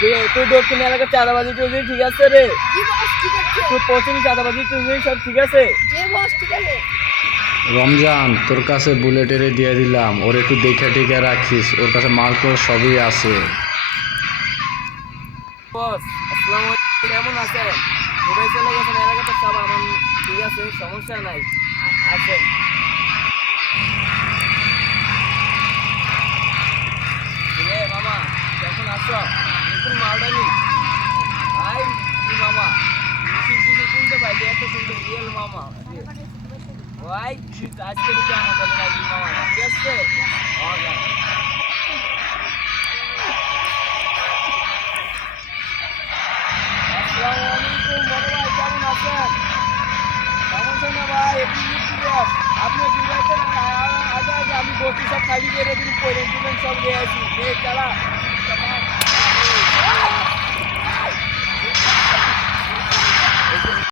তুই দক্ষিণ এলাকার চাঁদাবাজি টুজি ঠিক আছে রে? জি বস ঠিক আছে। তুই পশ্চিম চাঁদাবাজি টুজি সব ঠিক আছে? জি বস ঠিক আছে। রমজান, তোর কাছে বুলেটের দিয়ে দিলাম, ওর একটু দেখে টেখে রাখিস, ওর কাছে মাল তো সবই আছে। বস আসসালামু আলাইকুম, কেমন আছেন? কোথায় চলে গেছেন? এলাকাতে সব আমার ঠিক আছে, সমস্যা নাই। আছেন? রে মামা, কেমন আছো? নতুন মালটা নি ভাই, কি মামা মিছিল টিছিল কিনতে পাইলি? এত সুন্দর রিয়েল মামা ভাই, তুই কাজ করে কি আমার বলে রাখবি মামা, ঠিক আছে? আসসালামু আলাইকুম বড় ভাই, কেমন আছেন? সমস্যা না ভাই, আপনি বিবাহিত আগে আগে আমি বসি সব খালি করে দিন, পরে দিবেন সব নিয়ে আসি চালা।